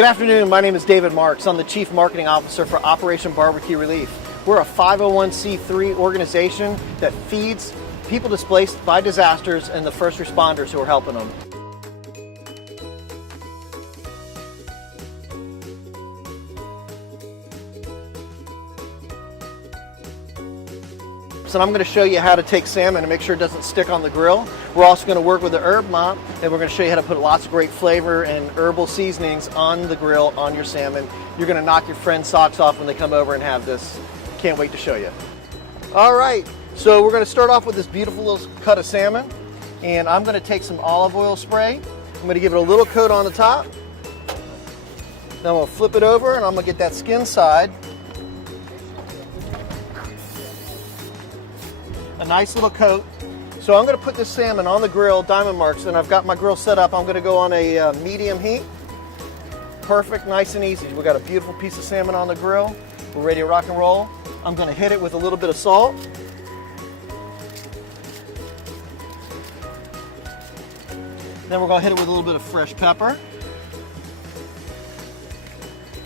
Good afternoon, my name is David Marks. I'm the Chief Marketing Officer for Operation BBQ Relief. We're a 501c3 organization that feeds people displaced by disasters and the first responders who are helping them. So I'm going to show you how to take salmon and make sure it doesn't stick on the grill. We're also going to work with the Herb Mop, and we're going to show you how to put lots of great flavor and herbal seasonings on the grill on your salmon. You're going to knock your friends' socks off when they come over and have this. Can't wait to show you. All right, so we're going to start off with this beautiful little cut of salmon, and I'm going to take some olive oil spray. I'm going to give it a little coat on the top. Then I'm going to flip it over, and I'm going to get that skin side. A nice little coat. So I'm going to put this salmon on the grill, Diamond Marks, and I've got my grill set up. I'm going to go on a medium heat. Perfect, nice and easy. We've got a beautiful piece of salmon on the grill. We're ready to rock and roll. I'm going to hit it with a little bit of salt. Then we're going to hit it with a little bit of fresh pepper.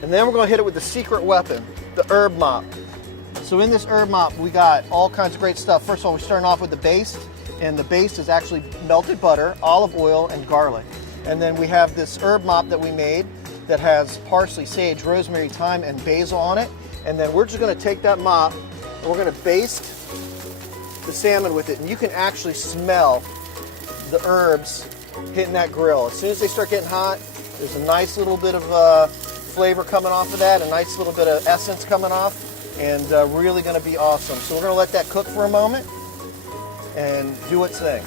And then we're going to hit it with the secret weapon, the Herb Mop. So in this Herb Mop, we got all kinds of great stuff. First of all, we're starting off with the base, and the base is actually melted butter, olive oil, and garlic. And then we have this Herb Mop that we made that has parsley, sage, rosemary, thyme, and basil on it. And then we're just going to take that mop, and we're going to baste the salmon with it. And you can actually smell the herbs hitting that grill. As soon as they start getting hot, there's a nice little bit of flavor coming off of that, a nice little bit of essence coming off. And really going to be awesome. So we're going to let that cook for a moment and do its thing.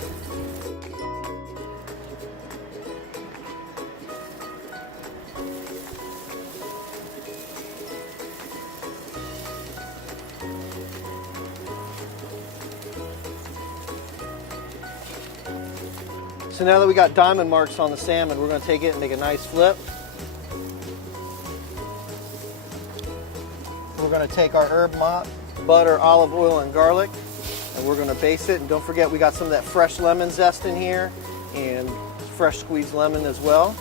So now that we got diamond marks on the salmon, we're going to take it and make a nice flip. We're going to take our Herb Mop, butter, olive oil, and garlic, and we're going to baste it. And don't forget, we got some of that fresh lemon zest in here and fresh squeezed lemon as well.